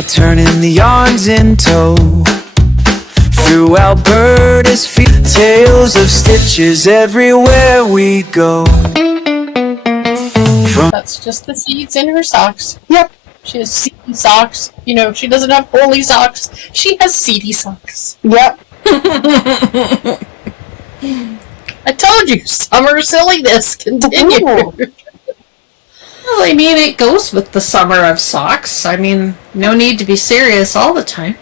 start turning the yarns in tow. Through Alberta's feet, tales of stitches everywhere we go. That's just the seeds in her socks. Yep. She has seedy socks. You know, she doesn't have holy socks. She has seedy socks. Yep. I told you, summer silliness. Continue. Ooh. Well, I mean, it goes with the summer of socks. I mean, no need to be serious all the time.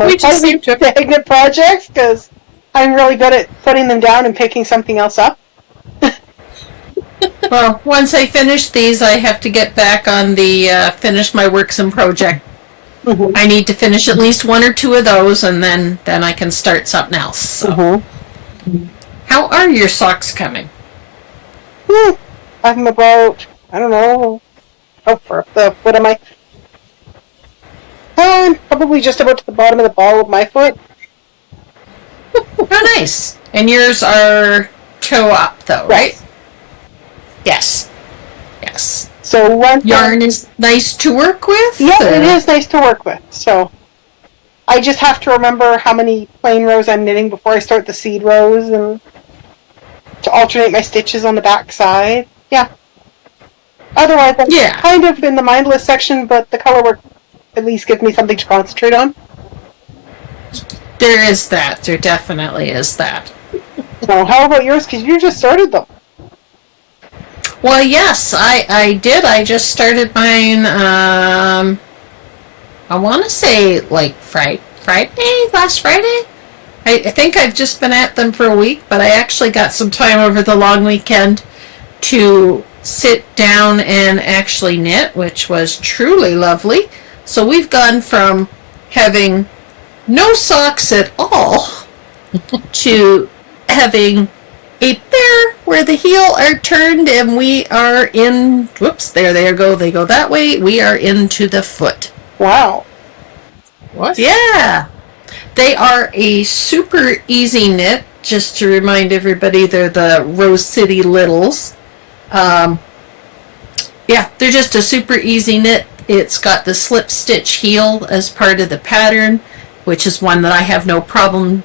We just seem to magnet projects because I'm really good at putting them down and picking something else up. Well, once I finish these, I have to get back on the finish my works in project. Mm-hmm. I need to finish at least one or two of those, and then I can start something else. So. Mm-hmm. How are your socks coming? I'm about, I don't know, for the foot of my... probably just about to the bottom of the ball of my foot. Oh, nice. And yours are toe up, though, right? Yes. Yes. So once yarn is nice to work with? Yeah, it is nice to work with. So I just have to remember how many plain rows I'm knitting before I start the seed rows and to alternate my stitches on the back side. Yeah. Otherwise, I'm kind of in the mindless section, but the color work at least gives me something to concentrate on. There is that. There definitely is that. So how about yours? Because you just started them. Well, yes, I did. I just started mine, I want to say, like, last Friday? I think I've just been at them for a week, but I actually got some time over the long weekend to sit down and actually knit, which was truly lovely. So we've gone from having no socks at all to having a pair where the heel are turned and we are in, whoops, there they go, they go that way, we are into the foot. Wow. What? Yeah. They are a super easy knit, just to remind everybody, they're the Rose City Littles. Yeah, they're just a super easy knit. It's got the slip stitch heel as part of the pattern, which is one that I have no problem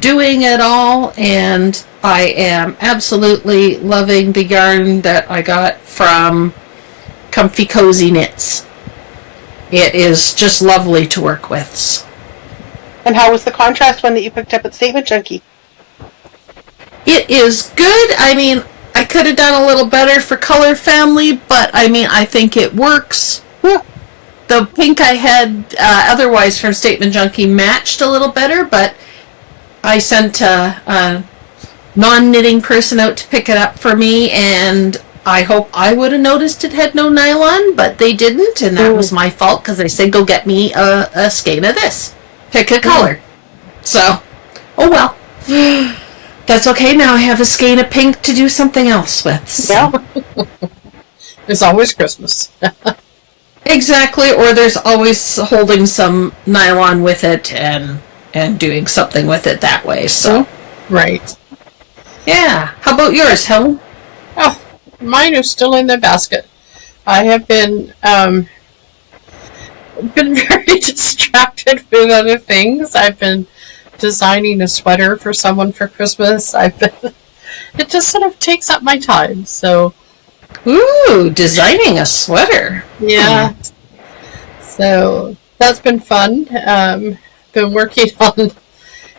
doing at all, and I am absolutely loving the yarn that I got from Comfy Cozy Knits. It is just lovely to work with. And how was the contrast one that you picked up at Statement Junkie? It is good. I mean, I could have done a little better for Color Family, but I mean, I think it works. Yeah. The pink I had otherwise from Statement Junkie matched a little better, but I sent a non-knitting person out to pick it up for me, and I hope I would have noticed it had no nylon, but they didn't, and that was my fault because I said, go get me a skein of this. Pick a color. So, oh well. That's okay, now I have a skein of pink to do something else with. So. Yeah. There's always Christmas. Exactly, or there's always holding some nylon with it and doing something with it that way, so. Right. Yeah. How about yours, Helen? Oh, mine are still in the basket. I have been very distracted with other things. I've been designing a sweater for someone for Christmas. It just sort of takes up my time, so. Ooh, designing a sweater. Yeah. So that's been fun. Been working on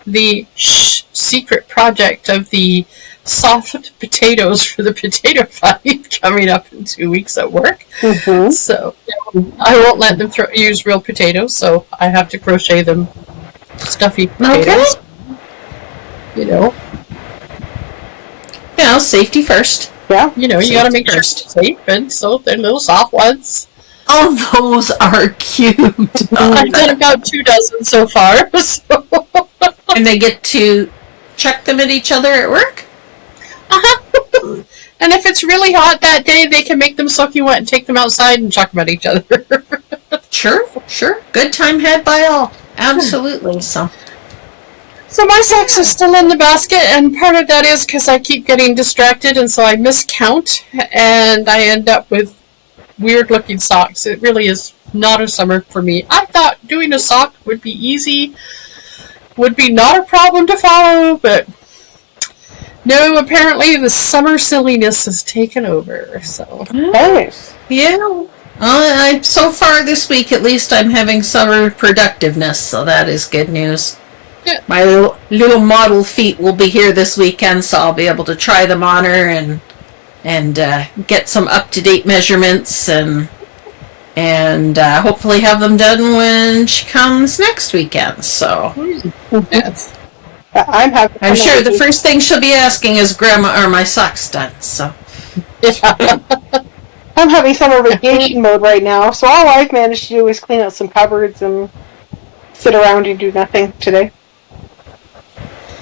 the secret project of the soft potatoes for the potato fight coming up in 2 weeks at work. Mm-hmm. So I won't let them use real potatoes, so I have to crochet them stuffy potatoes. Okay. You know. Yeah, safety first. Yeah. You know, you gotta make sure it's safe, and so they're little soft ones. Oh, those are cute. I've done about 2 dozen so far. So. And they get to chuck them at each other at work? Uh-huh. And if it's really hot that day, they can make them soaking wet and take them outside and chuck them at each other. Sure. Good time had by all. Absolutely. So my socks are still in the basket, and part of that is because I keep getting distracted, and so I miscount, and I end up with weird looking socks. It really is not a summer for me. I thought doing a sock would be easy, would be not a problem to follow, but no, apparently the summer silliness has taken over. So Nice. Yeah. So far this week, at least, I'm having summer productiveness, so that is good news. Yeah. My little model feet will be here this weekend, so I'll be able to try them on her and get some up-to-date measurements and hopefully have them done when she comes next weekend. So yes. I'm sure the first thing she'll be asking is, "Grandma, are my socks done?" So I'm having summer vacation mode right now, so all I've managed to do is clean out some cupboards and sit around and do nothing today.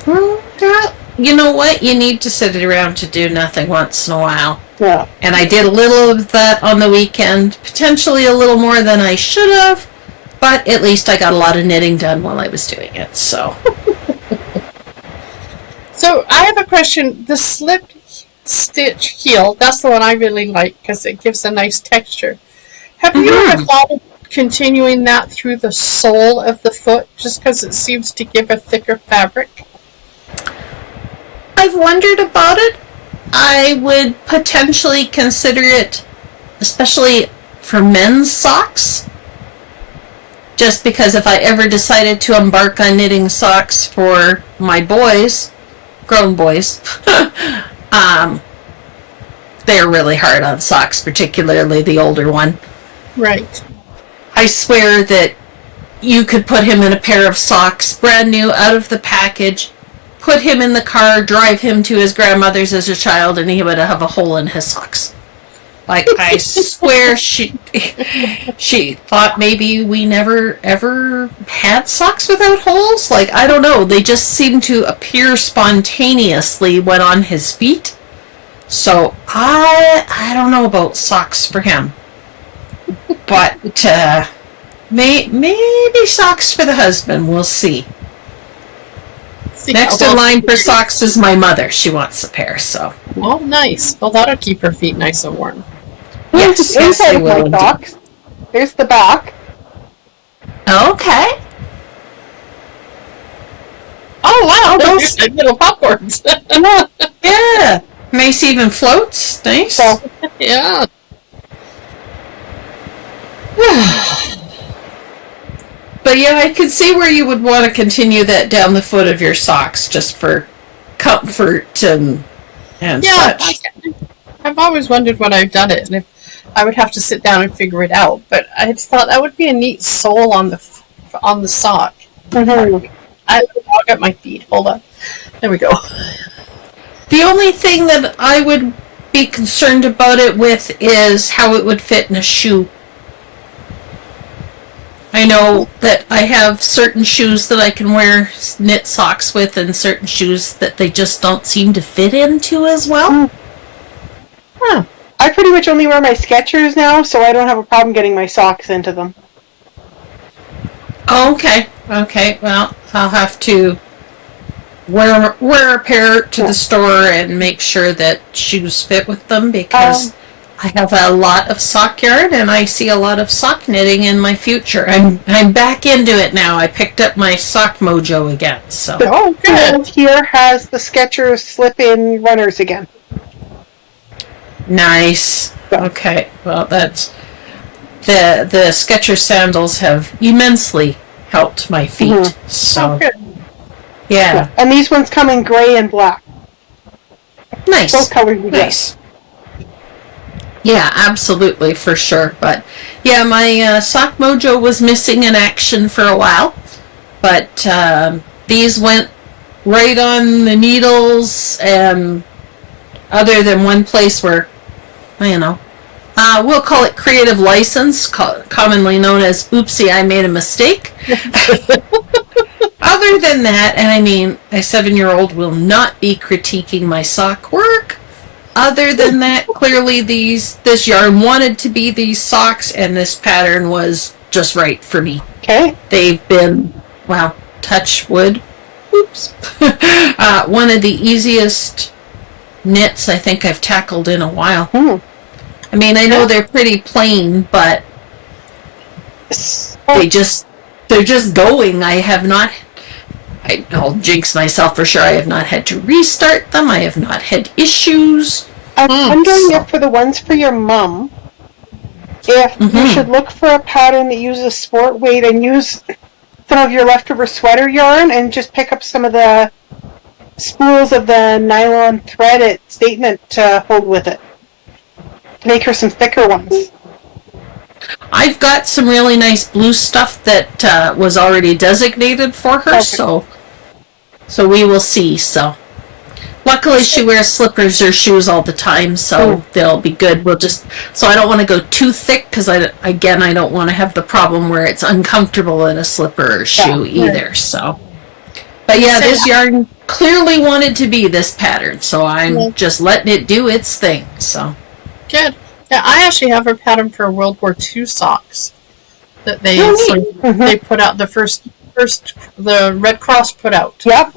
well, girl, you know what? You need to sit around to do nothing once in a while. Yeah. And I did a little of that on the weekend, potentially a little more than I should have, but at least I got a lot of knitting done while I was doing it. So So I have a question. The slip stitch heel, that's the one I really like because it gives a nice texture. Have you ever thought of continuing that through the sole of the foot just because it seems to give a thicker fabric? I've wondered about it. I would potentially consider it, especially for men's socks. Just because if I ever decided to embark on knitting socks for my boys, grown boys, they're really hard on socks, particularly the older one. Right. I swear that you could put him in a pair of socks, brand new, out of the package, put him in the car, drive him to his grandmother's as a child, and he would have a hole in his socks. Like, I swear she thought maybe we never ever had socks without holes. Like, I don't know. They just seem to appear spontaneously when on his feet. So, I don't know about socks for him. But, maybe socks for the husband. We'll see. Next in line for socks is my mother. She wants a pair, so. Oh, nice. Well, that'll keep her feet nice and warm. Yes, Inside they of my will. socks. Here's the back. Okay. Oh, wow. Those are little popcorns. Yeah. Mace even floats. Nice. So Yeah. But yeah, I could see where you would want to continue that down the foot of your socks just for comfort and Yeah. such. I've always wondered when I've done it, and if I would have to sit down and figure it out. But I just thought that would be a neat sole on the sock. mhm. I log up my feet. Hold on. There we go. The only thing that I would be concerned about it with is how it would fit in a shoe. I know that I have certain shoes that I can wear knit socks with and certain shoes that they just don't seem to fit into as well. Huh. I pretty much only wear my Skechers now, so I don't have a problem getting my socks into them. Okay. Okay. Well, I'll have to wear a pair to the store and make sure that shoes fit with them because I have a lot of sock yarn and I see a lot of sock knitting in my future. I'm back into it now. I picked up my sock mojo again. So Oh, good. And here has the Skechers slip-in runners again. nice. Okay. Well, that's the Skechers sandals have immensely helped my feet. Mhm. So Good. yeah. And these ones come in gray and black. Nice. Both colors you get. Nice. Yeah, absolutely, for sure. But yeah, my sock mojo was missing in action for a while, but these went right on the needles, and other than one place where, you know, we'll call it creative license, commonly known as "oopsie, I made a mistake." Other than that, and I mean, a 7-year-old will not be critiquing my sock work. Other than that, clearly this yarn wanted to be these socks, and this pattern was just right for me. Okay. They've been, well, touch wood, oops, one of the easiest knits I think I've tackled in a while. I mean, I know they're pretty plain, but they're just going. I'll jinx myself for sure. I have not had to restart them. I have not had issues. I'm wondering if for the ones for your mom, if you should look for a pattern that uses sport weight and use some of your leftover sweater yarn and just pick up some of the spools of the nylon threaded statement to hold with it. To make her some thicker ones. I've got some really nice blue stuff that was already designated for her, so we will see. So, luckily she wears slippers or shoes all the time, so they'll be good. So I don't want to go too thick because I don't want to have the problem where it's uncomfortable in a slipper or shoe either. So, but yeah, this yarn clearly wanted to be this pattern, so I'm just letting it do its thing. So good. Yeah, I actually have a pattern for World War II socks that they put out the Red Cross put out. Yep.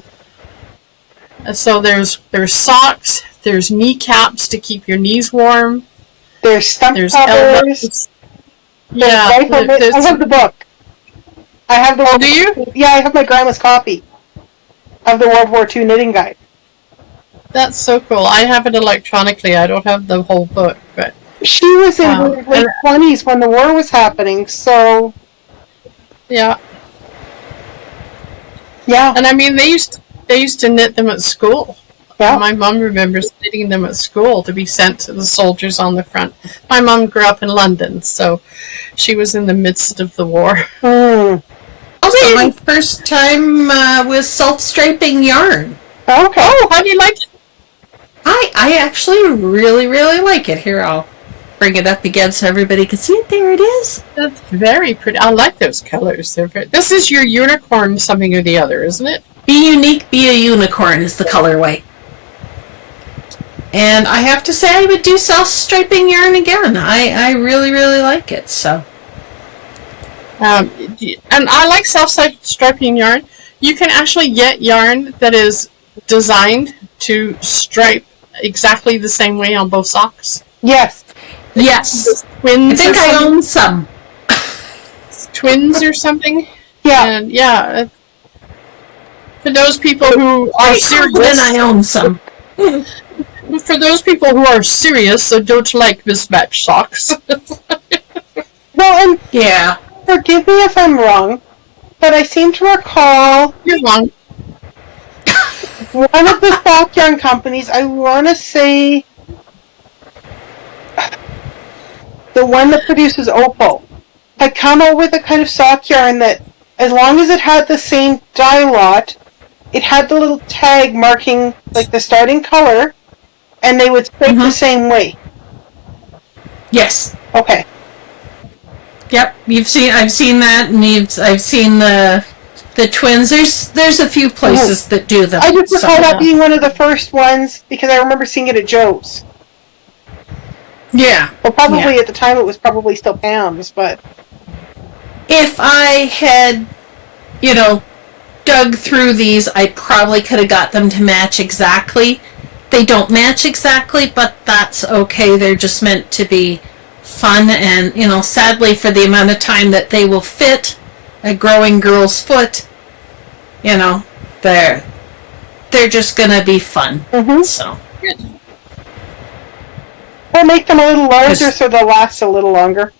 And so there's socks, there's kneecaps to keep your knees warm. There's stump covers. Yeah, I have the book. I have the. Oh, do you? Yeah, I have my grandma's copy of the World War II knitting guide. That's so cool. I have it electronically. I don't have the whole book, but she was in her late 20s when the war was happening, so yeah. And I mean, they used to knit them at school. Yeah. My mom remembers knitting them at school to be sent to the soldiers on the front. My mom grew up in London, so she was in the midst of the war. Also, my first time with self-striping yarn. Okay. Oh, how do you like it? I actually really, really like it. Here, I'll bring it up again so everybody can see it. There it is. That's very pretty. I like those colors. This is your unicorn something or the other, isn't it? Be unique, be a unicorn is the colorway. And I have to say I would do self-striping yarn again. I really, really like it. So. And I like self-striping yarn. You can actually get yarn that is designed to stripe exactly the same way on both socks. Yes. Yes. Twins. I think I own some. Twins or something. Yeah. And yeah. For those people who are serious. Then I own some. For those people who are serious and don't like mismatched socks. Well, and yeah. Forgive me if I'm wrong, but I seem to recall You're wrong. one of the sock yarn companies, I want to say the one that produces Opal, had come out with a kind of sock yarn that, as long as it had the same dye lot, it had the little tag marking like the starting color, and they would stripe the same way. Yes. Okay. Yep. I've seen that, and I've seen the twins. There's a few places that do them. I just recall that being one of the first ones because I remember seeing it at Joe's. Yeah. Well, probably at the time it was probably still Pam's, but if I had, dug through these, I probably could have got them to match exactly. They don't match exactly, but that's okay. They're just meant to be fun, and sadly for the amount of time that they will fit a growing girl's foot, they're just gonna be fun. So we'll make them a little larger so they'll last a little longer.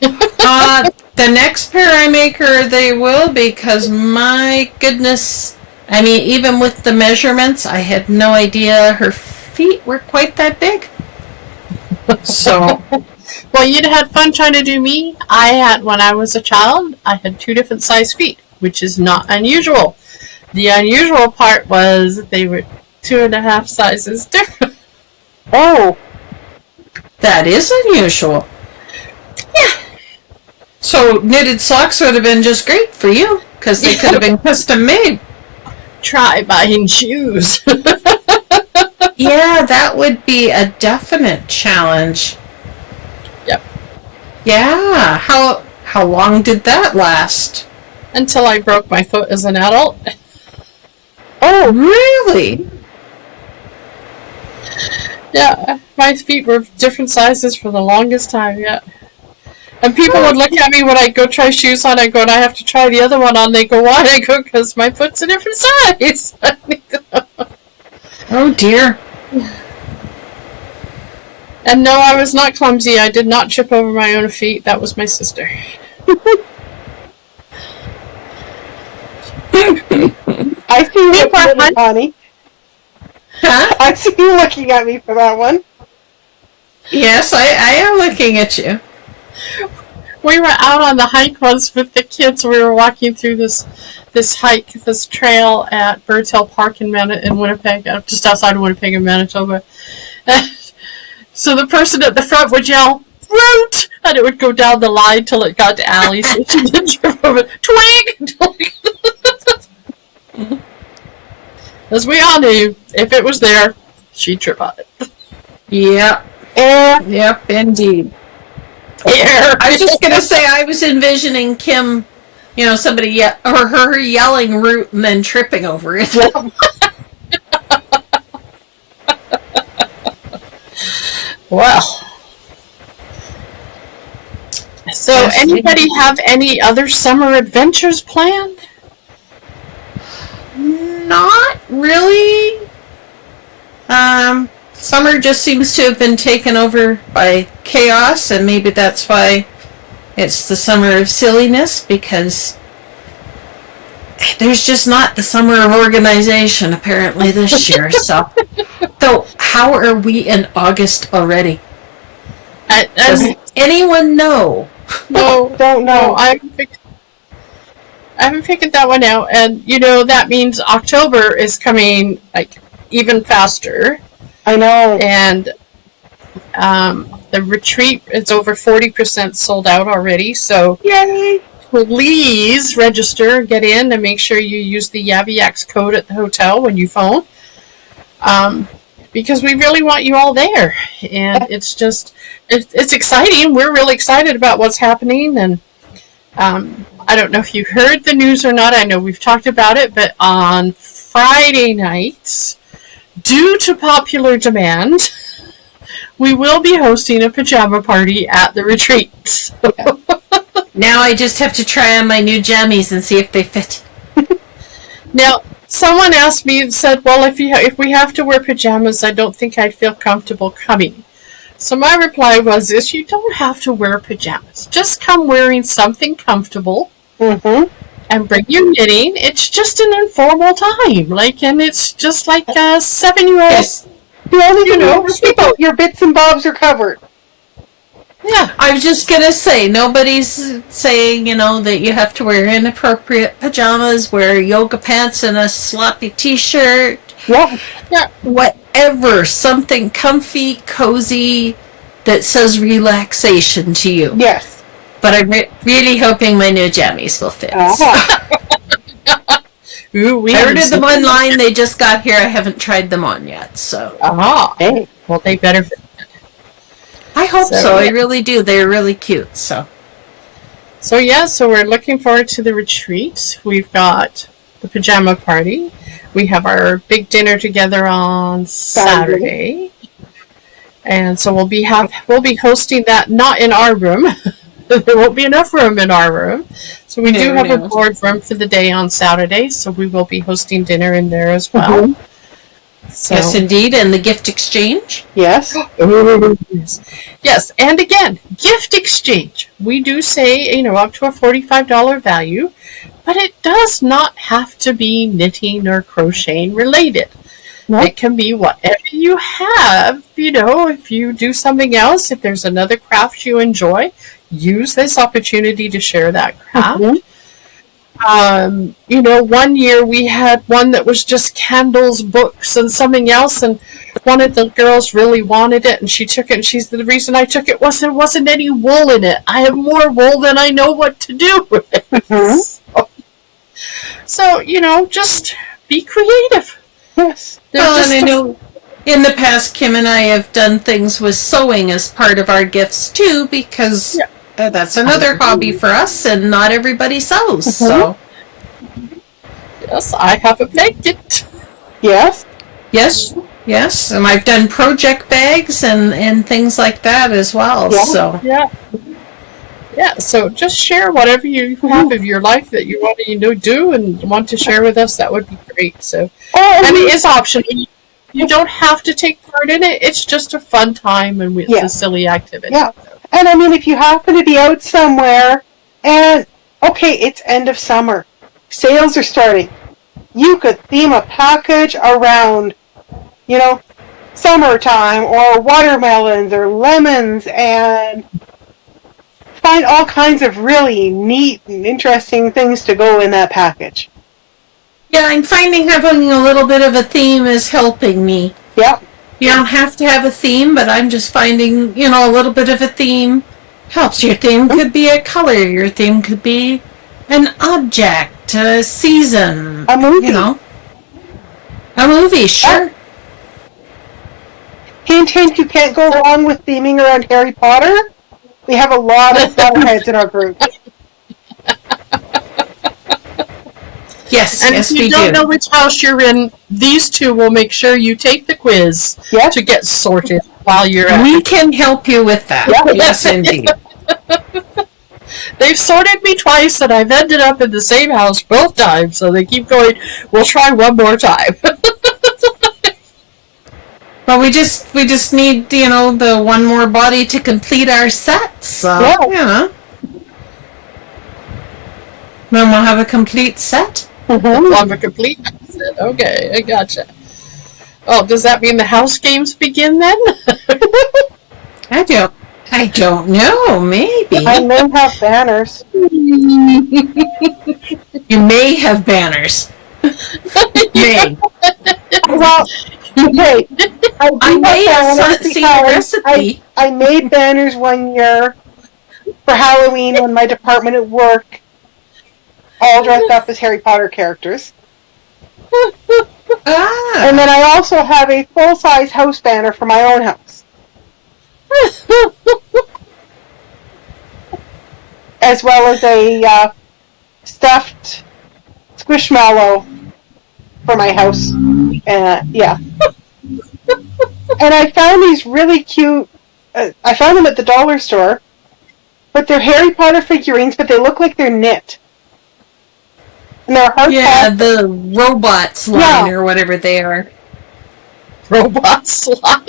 The next pair I make her, they will, because my goodness, I mean, even with the measurements, I had no idea her feet were quite that big. So, well, you'd had fun trying to do me. When I was a child, I had 2 different size feet, which is not unusual. The unusual part was they were 2.5 sizes different. Oh. That is unusual. Yeah. So knitted socks would have been just great for you, because they could have been custom made. Try buying shoes. Yeah, that would be a definite challenge. Yep. Yeah. How long did that last? Until I broke my foot as an adult. Oh, really? Yeah, my feet were different sizes for the longest time, yeah. And people would look at me when I go try shoes on. I go, and I have to try the other one on. They go, why? I go, because my foot's a different size. Oh dear. And no, I was not clumsy. I did not trip over my own feet. That was my sister. I see you looking at me, Connie. Huh? I see you looking at me for that one. Yes, I am looking at you. We were out on the hike once with the kids. We were walking through this hike, this trail at Birds Hill Park in Winnipeg, just outside of Winnipeg in Manitoba. So the person at the front would yell, "Root!" and it would go down the line till it got to Allie, so she didn't trip over. Twig! As we all knew, if it was there, she'd trip on it. Yep. Yep, indeed. I was just gonna say, I was envisioning Kim, somebody or her yelling root and then tripping over it. Well, so Yes, anybody have any other summer adventures planned? Not really. Summer just seems to have been taken over by chaos, and maybe that's why it's the summer of silliness, because there's just not the summer of organization apparently this year. So how are we in August already? Does anyone know? No, Don't know. I haven't figured that one out, and that means October is coming like even faster. I know. And the retreat is over 40% sold out already. So Yay! please register, get in, and make sure you use the Yaviax code at the hotel when you phone. Because we really want you all there. And it's just, it's exciting. We're really excited about what's happening. And I don't know if you heard the news or not. I know we've talked about it, but on Friday nights, due to popular demand, we will be hosting a pajama party at the retreat. Now I just have to try on my new jammies and see if they fit. Now, someone asked me and said, well, if we have to wear pajamas, I don't think I'd feel comfortable coming. So my reply was you don't have to wear pajamas. Just come wearing something comfortable. Mm-hmm. And bring your knitting. It's just an informal time. And it's just like a 7-year-old. Yes. The only thing your bits and bobs are covered. Yeah. I was just going to say, nobody's saying, that you have to wear inappropriate pajamas, wear yoga pants and a sloppy t-shirt. Yeah. Whatever. Something comfy, cozy, that says relaxation to you. Yes. But I'm really hoping my new jammies will fit. Ooh, I ordered them online. They just got here. I haven't tried them on yet. So. Hey. Well, they better fit. I hope so. I really do. They're really cute. So we're looking forward to the retreat. We've got the pajama party. We have our big dinner together on Saturday. And so we'll be hosting that not in our room. There won't be enough room in our room. So we do have a board room for the day on Saturday, so we will be hosting dinner in there as well. Mm-hmm. So. Yes, indeed. And the gift exchange? Yes. Yes, and again, gift exchange. We do say, up to a $45 value, but it does not have to be knitting or crocheting related. No. It can be whatever you have, if you do something else, if there's another craft you enjoy, use this opportunity to share that craft. Mm-hmm. One year we had one that was just candles, books, and something else, and one of the girls really wanted it, and she took it, and she's the reason I took it wasn't any wool in it. I have more wool than I know what to do with it. Mm-hmm. So, just be creative. Yes. Well, and I know in the past, Kim and I have done things with sewing as part of our gifts, too, because that's another hobby for us, and not everybody sews, so. Yes, I have a blanket. Yes. Yes, Yes, and I've done project bags and things like that as well. Yeah. So Yeah. Yeah, so just share whatever you have of your life that you want to do and want to share with us. That would be great. So, and it is optional. You don't have to take part in it. It's just a fun time and it's a silly activity. Yeah. And I mean, if you happen to be out somewhere and, okay, it's end of summer, sales are starting, you could theme a package around, you know, summertime or watermelons or lemons and find all kinds of really neat and interesting things to go in that package. yeah, I'm finding having a little bit of a theme is helping me. Yep. You don't have to have a theme, but I'm just finding, a little bit of a theme helps. Your theme could be a color. Your theme could be an object, a season. A movie. A movie, sure. Hint, hint, you can't go wrong with theming around Harry Potter. We have a lot of Potterheads in our group. Yes, And yes, if we you don't do. know which house you're in, these two will make sure you take the quiz to get sorted while you're at We can help you with that. Yeah. Yes, indeed. They've sorted me twice, and I've ended up in the same house both times. So they keep going. We'll try one more time. Well, we just need, the one more body to complete our set. So, then we'll have a complete set. On the complete set. Okay, I gotcha. Oh, does that mean the house games begin then? I don't know. Maybe I may have banners. you may have banners. May. Well, okay. I may have seen a recipe. I made banners one year for Halloween when my department at work all dressed up as Harry Potter characters. And then I also have a full-size house banner for my own house. As well as a stuffed squishmallow for my house. Yeah. And I found these really cute, I found them at the dollar store, but they're Harry Potter figurines, but they look like they're knit. And they're hard the robots line or whatever they are. Robot slime?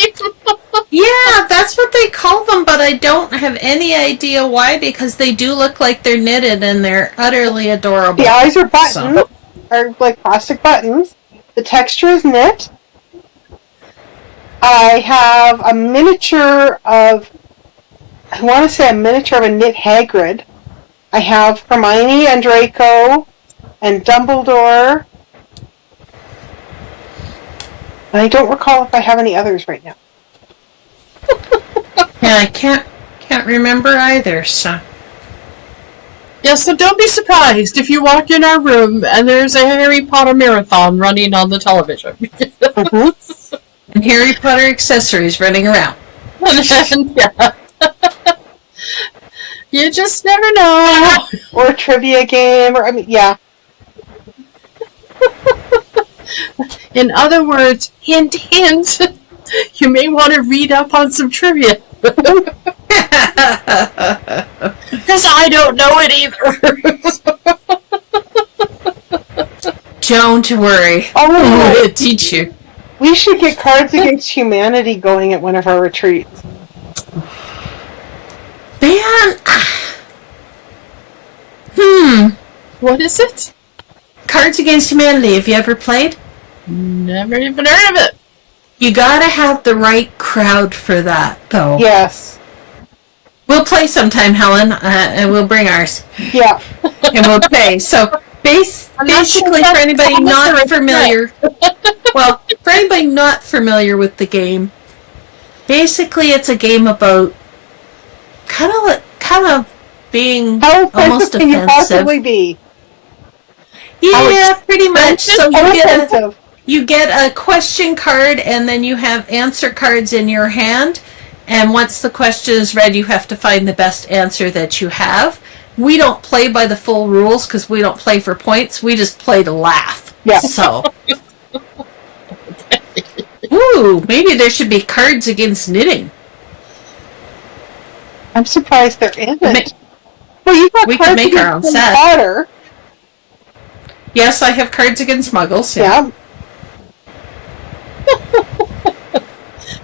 Yeah, that's what they call them, but I don't have any idea why, because they do look like they're knitted and they're utterly adorable. The eyes are buttons, are like plastic buttons. The texture is knit. I have a miniature of, I want to say a miniature of a knit Hagrid. I have Hermione and Draco and Dumbledore. And I don't recall if I have any others right now. Yeah, I can't remember either, so. Yeah, so don't be surprised if you walk in our room and there's a Harry Potter marathon running on the television. And Harry Potter accessories running around. Yeah. You just never know. Or a trivia game, or, I mean, yeah. In other words, hint, hint, you may want to read up on some trivia. Because I don't know it either. Don't worry. Oh, We'll teach you. we should get Cards Against Humanity going at one of our retreats. Man. What is it? Cards Against Humanity, have you ever played? Never even heard of it. You gotta have the right crowd for that, though. Yes. We'll play sometime, Helen, and we'll bring ours. Yeah. And we'll play. So, basically, for anybody not familiar, well, for anybody not familiar with the game, basically it's a game about kind of being How almost offensive can you offensive. possibly be? Yeah, pretty much. So How offensive. you get a question card, and then you have answer cards in your hand. And once the question is read, you have to find the best answer that you have. We don't play by the full rules because we don't play for points. We just play to laugh. Yeah. So, Ooh, maybe there should be cards against knitting. I'm surprised there isn't. Ma- Well, you've got we cards could make our own against set. Potter. Yes, I have cards against muggles. Yeah.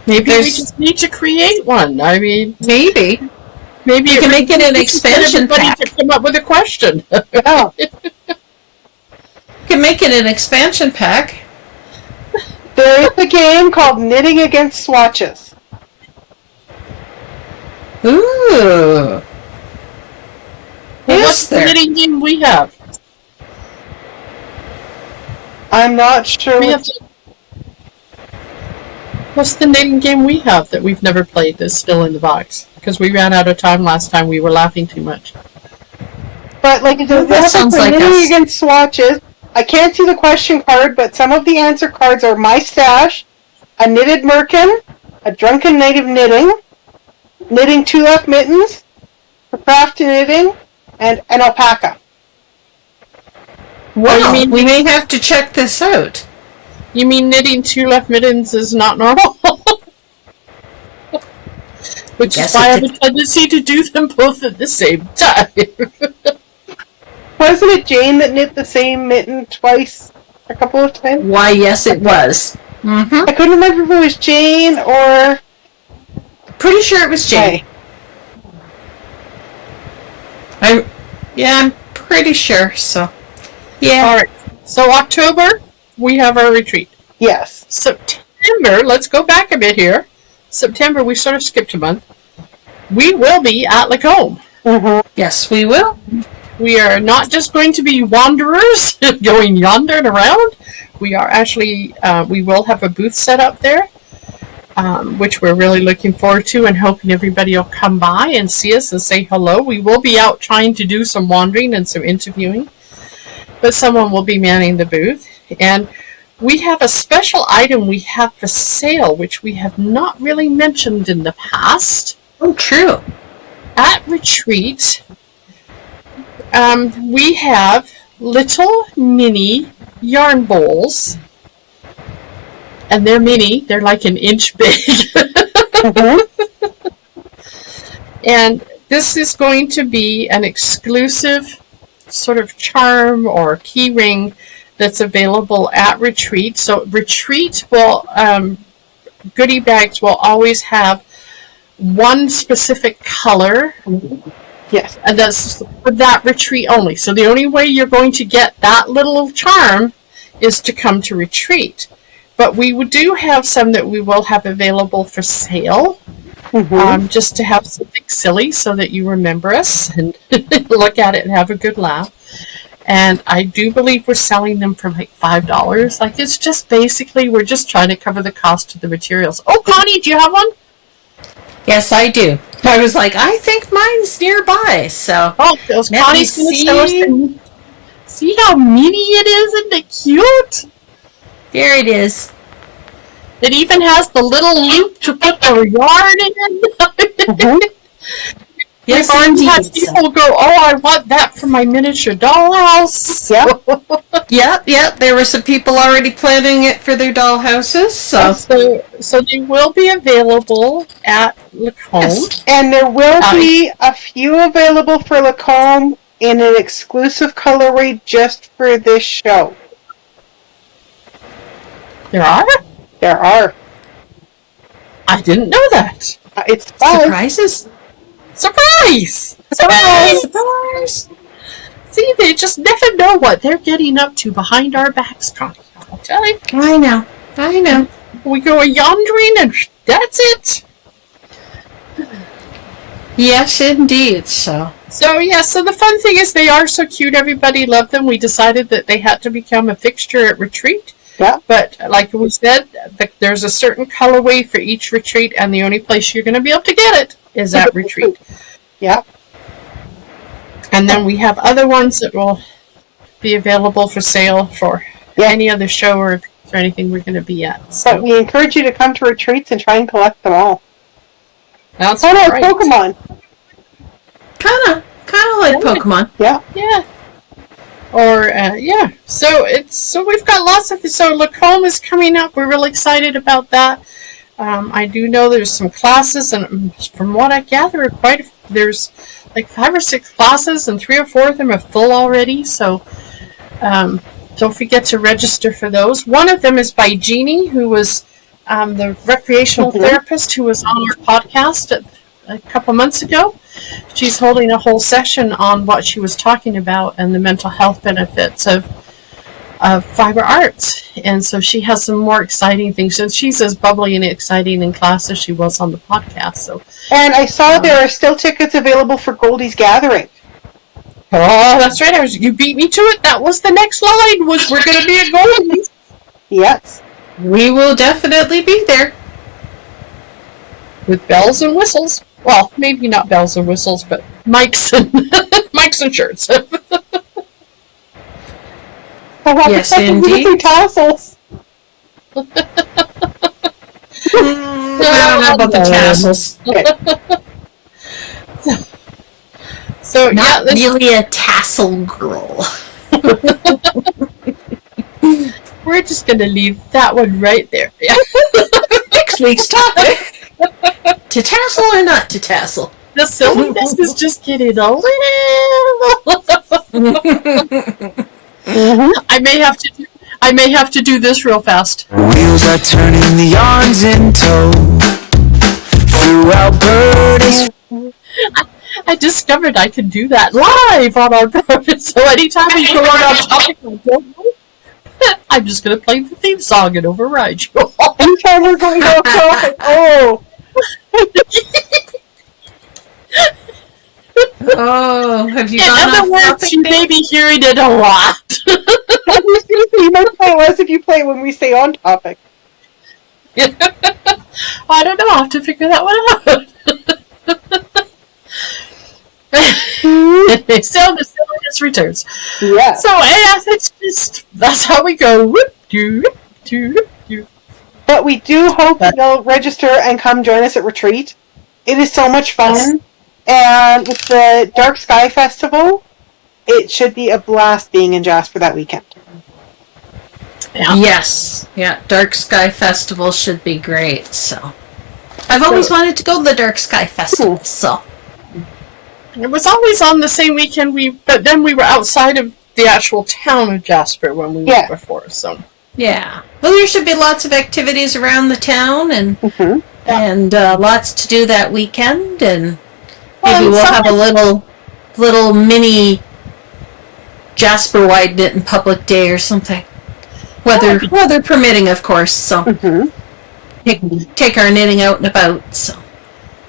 Maybe There's- we just need to create one. I mean, Maybe. maybe You can make it an expansion everybody pack. to come up with a question. Yeah. You can make it an expansion pack. There is a game called Knitting Against Swatches. Ooh. Well, Is what's the there? knitting game we have? I'm not sure. We Which, have. What's the knitting game we have that we've never played that's still in the box? Because we ran out of time last time. We were laughing too much. but like, That sounds like Knitting us. Against Swatches. I can't see the question card, but some of the answer cards are My Stash, a Knitted Merkin, a Drunken Night of Knitting, Knitting Two Left Mittens, for Craft Knitting, and an Alpaca. Wow, you mean- we may have to check this out. You mean knitting two left mittens is not normal? Which Yes, is why I it have a tendency to do them both at the same time. Wasn't it Jane that knit the same mitten twice a couple of times? Why, yes, it was. Mm-hmm. I couldn't remember if it was Jane or... Pretty sure it was Jane. Hey. I'm pretty sure, so. Yeah. All right. So October, we have our retreat. Yes. September, let's go back a bit here. September, we sort of skipped a month. We will be at Lacombe. Mm-hmm. Yes, we will. We are not just going to be wanderers going yonder and around. We are actually, we will have a booth set up there, which we're really looking forward to and hoping everybody will come by and see us and say hello. We will be out trying to do some wandering and some interviewing, but someone will be manning the booth. And we have a special item we have for sale, which we have not really mentioned in the past. Oh, true. At Retreat, we have little mini yarn bowls. And they're mini. They're like an inch big. Mm-hmm. And this is going to be an exclusive sort of charm or key ring that's available at Retreat. So Retreat will, goodie bags will always have one specific color, Yes. and that's for that retreat only. So the only way you're going to get that little charm is to come to Retreat. But we do have some that we will have available for sale, Mm-hmm. just to have something silly so that you remember us and look at it and have a good laugh. And I do believe we're selling them for like $5. Like, it's just basically, we're just trying to cover the cost of the materials. Oh, Connie, do you have one? Yes, I do. I was like, I think mine's nearby, so. Oh, those Let Connie's me going to show us. see. See how mini it is? Isn't it cute? There it is. It even has the little loop to put the yarn in. Mm-hmm. Yes, We've already had indeed. people go, oh, I want that for my miniature dollhouse. Yep. Yep. There were some people already planning it for their doll houses, so. So they will be available at Lacombe. Yes. And there will be a few available for Lacombe in an exclusive colorway just for this show. There are? There are. I didn't know that. It's fun. Surprises? Surprise! Surprise! Surprise! See, they just never know what they're getting up to behind our backs, Connie. I'll tell you. I know. We go yondering and that's it. Yes, indeed, so. So, yeah, so the fun thing is they are so cute. Everybody loved them. We decided that they had to become a fixture at Retreat. Yeah. But like we said, there's a certain colorway for each retreat, and the only place you're going to be able to get it is at Retreat. Yeah. And then we have other ones that will be available for sale for any other show or anything we're going to be at. But So we encourage you to come to retreats and try and collect them all. that's Kind of right. like Pokemon. Kind of like Pokemon. Yeah. Yeah. Or yeah, so we've got lots of so Lacombe is coming up. We're really excited about that. I do know there's some classes, and from what I gather, there's like 5 or 6 classes, and 3 or 4 of them are full already. So don't forget to register for those. One of them is by Jeannie, who was the recreational therapist who was on our podcast a couple months ago. She's holding a whole session on what she was talking about and the mental health benefits of fiber arts. And so she has some more exciting things. And she's as bubbly and exciting in class as she was on the podcast. So, and I saw there are still tickets available for Goldie's Gathering. Oh, that's right. You beat me to it. That was the next line. Was we're going to be at Goldie's. Yes. We will definitely be there. With bells and whistles. Well, maybe not bells and whistles, but mics and mics and shirts. Yes, indeed. Tassels. I don't know about the tassels. So Not really a tassel girl. We're just going to leave that one right there. Yeah. Next week's topic. To tassel or not to tassel? The silliness is just getting a little. I may have to do this real fast. Wheels are turning, the yarn's in tow. Through Alberta's. I discovered I could do that live on our program. So anytime we go on topic, I'm just going to play the theme song and override you all. Anytime we're going to a topic, Oh, have you In gone other off words, topic? you may be hearing it a lot. I was going to say, you might play less if you play when we stay on topic. I don't know. I'll have to figure that one out. Still, the silliness returns. Yeah. So, it's just, that's how we go. Whoop, doo, doo, doo. But we do hope that you'll register and come join us at Retreat. It is so much fun. Yes. And with the Dark Sky Festival, it should be a blast being in Jasper that weekend. Yeah. Yes. Yeah, Dark Sky Festival should be great, so. I've always wanted to go to the Dark Sky Festival, so. It was always on the same weekend, but then we were outside of the actual town of Jasper when we went before, so. Yeah. Well, there should be lots of activities around the town and lots to do that weekend, and maybe we'll have a little mini Jasper-wide knit and public day or something. Weather permitting, of course, so take our knitting out and about, so.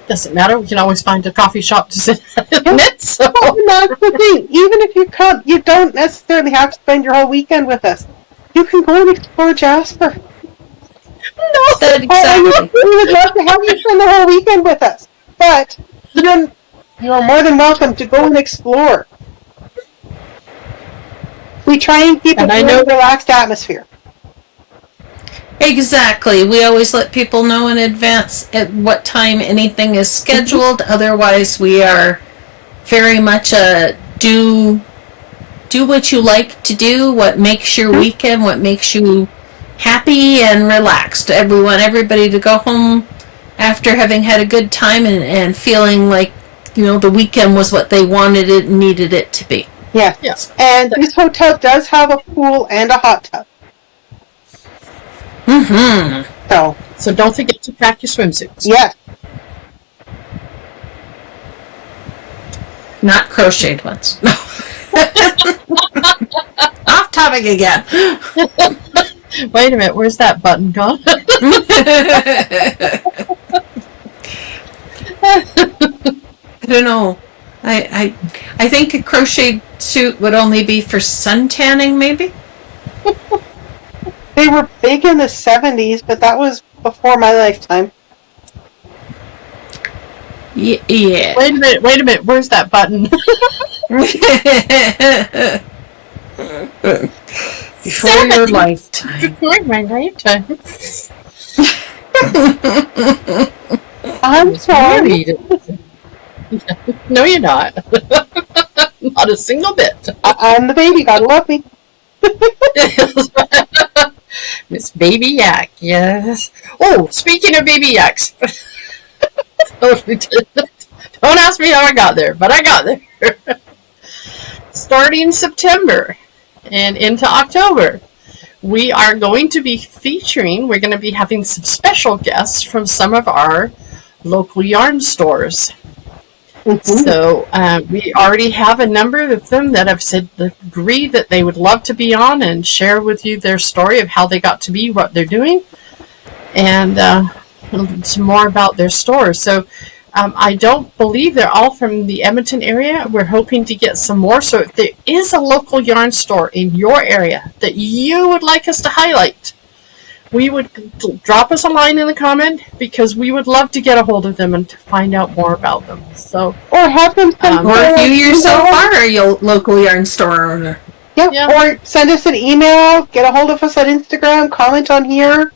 Doesn't matter. We can always find a coffee shop to sit at and knit, so. And that's the thing. Even if you come, you don't necessarily have to spend your whole weekend with us. You can go and explore Jasper. No, Exactly. We would love to have you spend the whole weekend with us. But you're more than welcome to go and explore. We try and keep a relaxed atmosphere. Exactly. We always let people know in advance at what time anything is scheduled. Otherwise, we are very much a do what you like to do, what makes your weekend, what makes you happy and relaxed. Everybody to go home after having had a good time and feeling like, the weekend was what they wanted it and needed it to be. Yeah. Yes. And this hotel does have a pool and a hot tub. Mm-hmm. So don't forget to pack your swimsuits. Yeah. Not crocheted ones. No. Off topic again. Wait a minute, where's that button gone? I don't know. I think a crocheted suit would only be for sun tanning, maybe? They were big in the 70s, but that was before my lifetime. Yeah. Wait a minute, where's that button? Before your lifetime. Before my lifetime. I'm sorry. No, you're not. Not a single bit. I'm the baby. Gotta love me. Miss Baby Yak, yes. Oh, speaking of baby yaks. Don't ask me how I got there, but I got there. Starting September and into October, we are going to be we're going to be having some special guests from some of our local yarn stores. So we already have a number of them that have said agree that they would love to be on and share with you their story of how they got to be what they're doing, and some more about their stores. So I don't believe they're all from the Edmonton area. We're hoping to get some more. So if there is a local yarn store in your area that you would like us to highlight, we would drop us a line in the comment, because we would love to get a hold of them and to find out more about them. So, or have them send Or if you yourself are a local yarn store owner. Yeah, or send us an email, get a hold of us on Instagram, comment on here.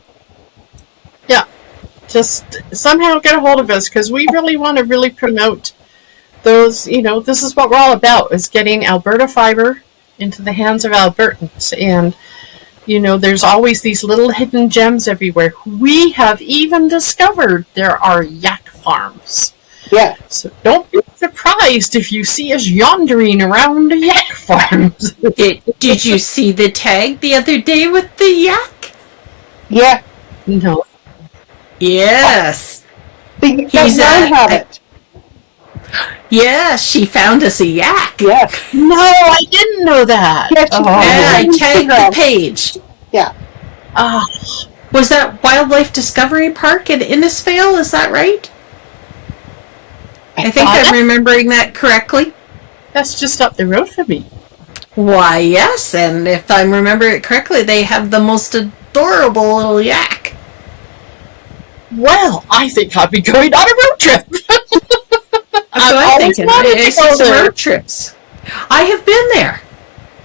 Yeah, just somehow get a hold of us, because we really want to really promote those, this is what we're all about, is getting Alberta fiber into the hands of Albertans. And there's always these little hidden gems everywhere. We have even discovered there are yak farms. Yeah. So don't be surprised if you see us yandering around the yak farms. Did you see the tag the other day with the yak? Yeah. No. Yes. He's have it. Yeah, she found us a yak. Yes. No, I didn't know that. Yes, Yeah, I tagged the page. Yeah. Was that Wildlife Discovery Park in Innisfail? Is that right? I think I'm remembering that correctly. That's just up the road from me. Why, yes, and if I remember it correctly, they have the most adorable little yak. Well, I think I'll be going on a road trip. That's what I'm thinking. I see some road trips. I have been there.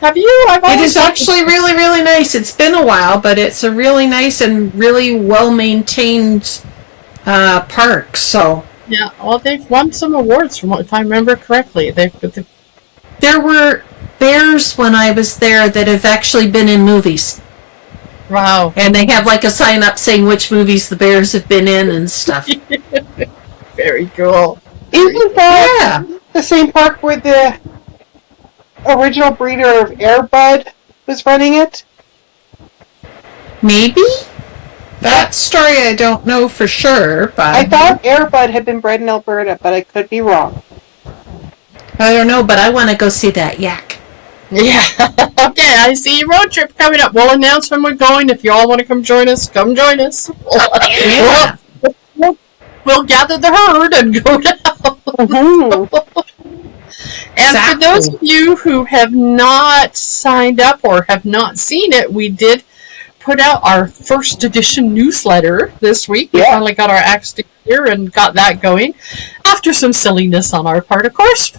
Have you? It is actually really, really nice. It's been a while, but it's a really nice and really well-maintained park. So yeah, well, they've won some awards, if I remember correctly. There were bears when I was there that have actually been in movies. Wow. And they have like a sign up saying which movies the bears have been in and stuff. Very cool. Isn't that the same park where the original breeder of Airbud was running it? Maybe? That story I don't know for sure, but I thought Airbud had been bred in Alberta, but I could be wrong. I don't know, but I want to go see that yak. Yeah. Okay, I see a road trip coming up. We'll announce when we're going. If you all want to come join us, come join us. Yeah. We'll gather the herd and go down. Mm-hmm. And for those of you who have not signed up or have not seen it, we did put out our first edition newsletter this week. We finally got our acts together and got that going. After some silliness on our part, of course.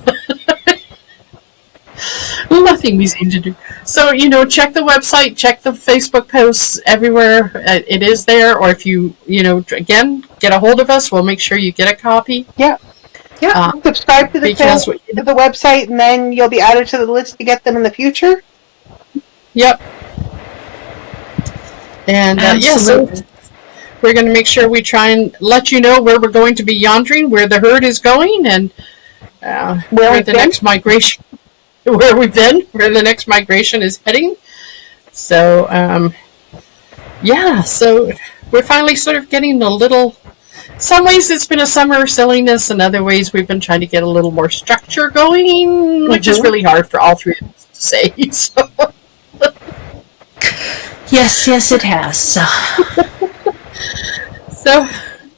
Nothing we seem to do. So, check the website, check the Facebook posts everywhere. It is there. Or if you, again, get a hold of us, we'll make sure you get a copy. Yeah. Yeah. Subscribe to the website, and then you'll be added to the list to get them in the future. Yep. And so we're going to make sure we try and let you know where we're going to be yandering, where the herd is going, and where the next migration, where we've been, where the next migration is heading. So, so we're finally sort of getting a little. Some ways it's been a summer of silliness, and other ways we've been trying to get a little more structure going, which is really hard for all three of us to say. So. Yes, it has. So, not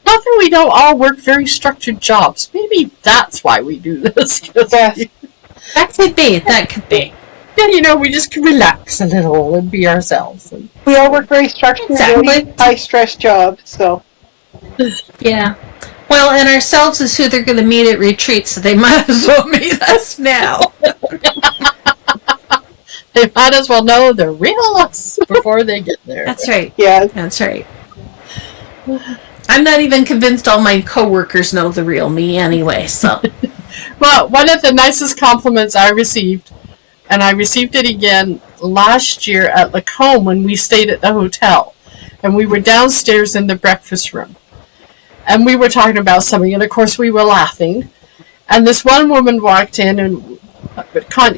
that we don't all work very structured jobs. Maybe that's why we do this. That could be. Yeah, we just can relax a little and be ourselves. And we all work very structured, really high-stress jobs, so. Yeah. Well, and ourselves is who they're going to meet at retreat, so they might as well meet us now. They might as well know the real us before they get there. That's right. Yeah. That's right. I'm not even convinced all my coworkers know the real me anyway, so. Well, one of the nicest compliments I received, and I received it again last year at Lacombe when we stayed at the hotel. And we were downstairs in the breakfast room. And we were talking about something, and of course we were laughing. And this one woman walked in, and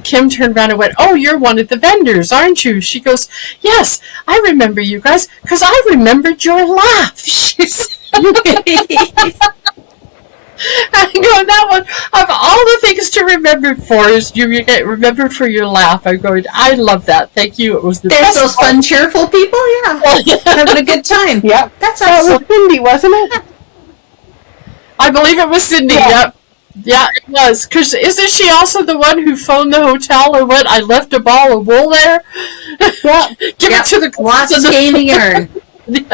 Kim turned around and went, "Oh, you're one of the vendors, aren't you?" She goes, "Yes, I remember you guys, because I remembered your laugh." She said. I go, that one, of all the things to remember for is you get remembered for your laugh. I'm going, I love that. Thank you. It was the There's best those fun, cheerful people, yeah. Having a good time. Yep. That's That awesome. was Cindy, wasn't it? I believe it was Cindy. Yeah. Yep. Yeah, it was. Because isn't she also the one who phoned the hotel and went, "I left a ball of wool there"? Yeah. Give it to the Lots of skein of yarn. Give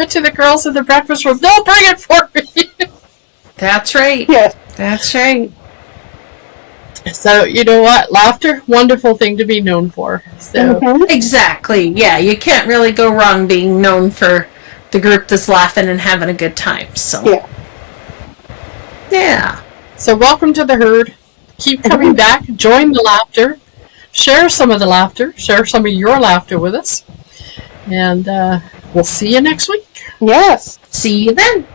it to the girls in the breakfast room. They'll bring it for me. That's right. Yes. That's right. So, you know what? Laughter, wonderful thing to be known for. So, Exactly. Yeah, you can't really go wrong being known for the group that's laughing and having a good time. So, Yeah. yeah. so welcome to the herd. Keep coming back. Join the laughter. Share some of the laughter. Share some of your laughter with us. And we'll see you next week. Yes. See you then.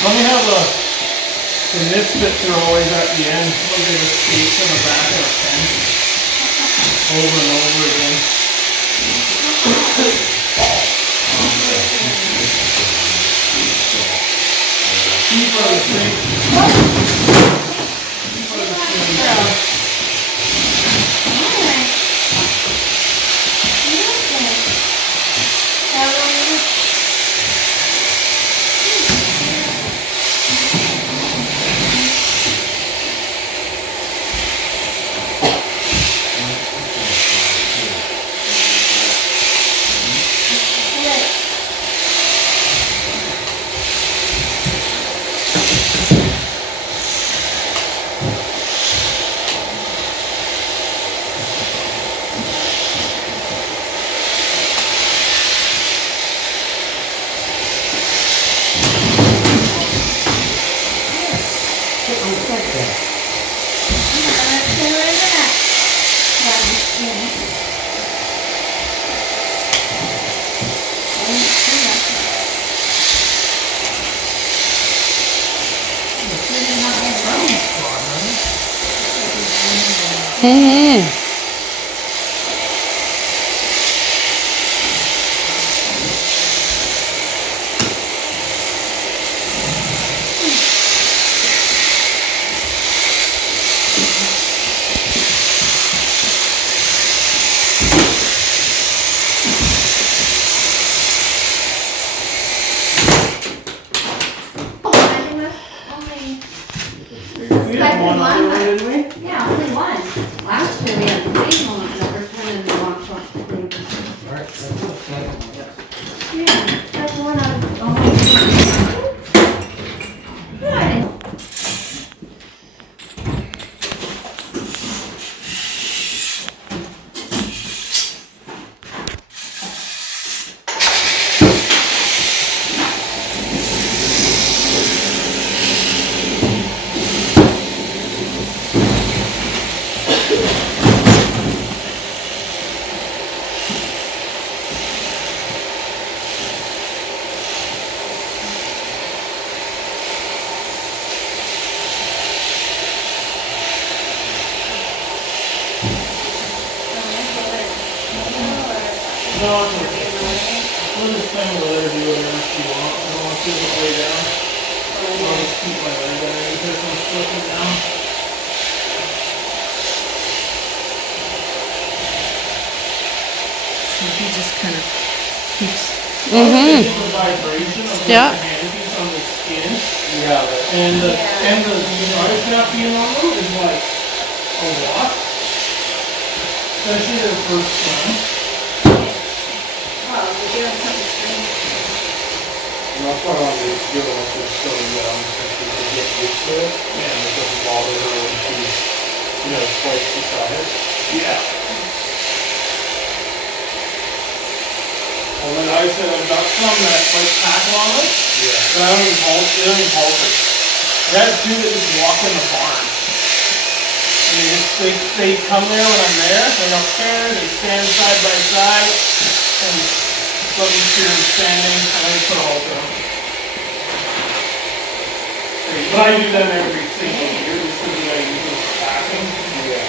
Let me have the misfit throwaways at the end. We'll get a space in the back of a pen. Over and over again. These are the same. Yeah, only one. Last year we had the same one, and we're kind of walked off the group. Yeah, that's one out of, Good. No, I'm just, we'll just kind of let her do whatever she wants. I don't want to lay down. I'll just keep my leg underneath her from slipping down. So he just kind of keeps. It's the vibration of Yeah. the handpiece on the skin. Yeah. And the dry tapping on them is like a lot. Especially their first time. That's why I wanted to give her like this so young, so she could get used to it, and it doesn't bother her when she's, twice the size. Yeah. Well, then I said I've got some that like tackle on them. Yeah. But I don't even hold, they don't even hold them. I got two that just walk in the barn. And they come there when I'm there, they don't care, they stand side by side, and let me see them standing, and then put a hole to them. But I do them every single year, just because I use them for packing. Yeah.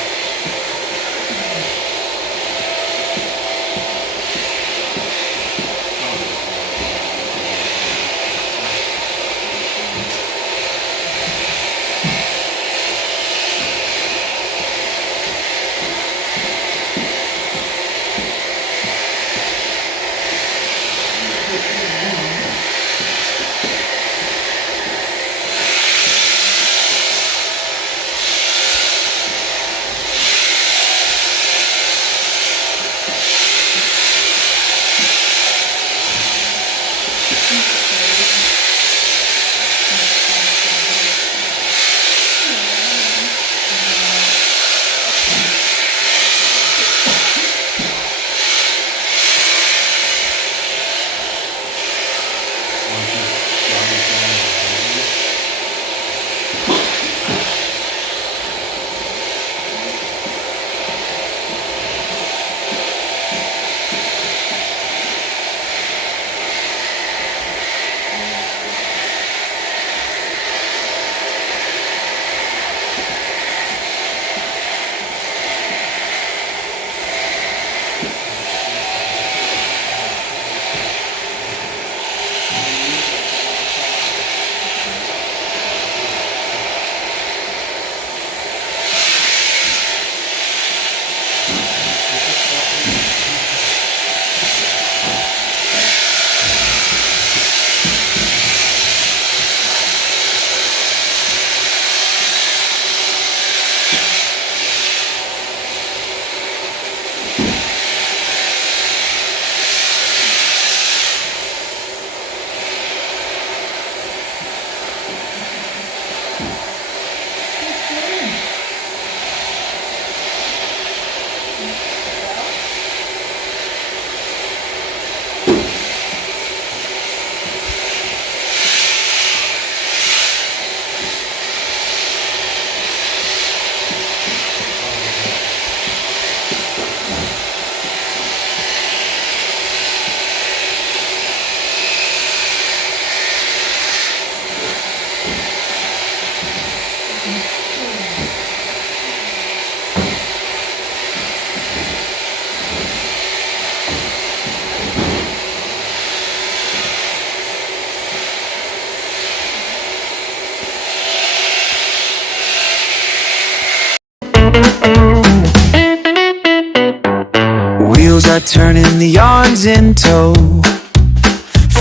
Wheels are turning, the yarn's in tow.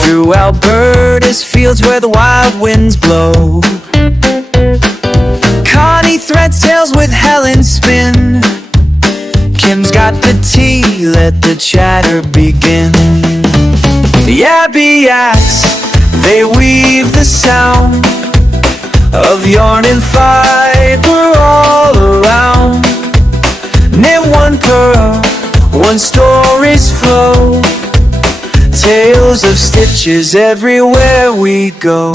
Through Alberta's fields where the wild winds blow. Connie threads tails with Helen spin. Kim's got the tea, let the chatter begin. The Alpacas, they weave the sound of yarn and fiber all around. Knit one pearl, one story's flow. Tales of stitches everywhere we go.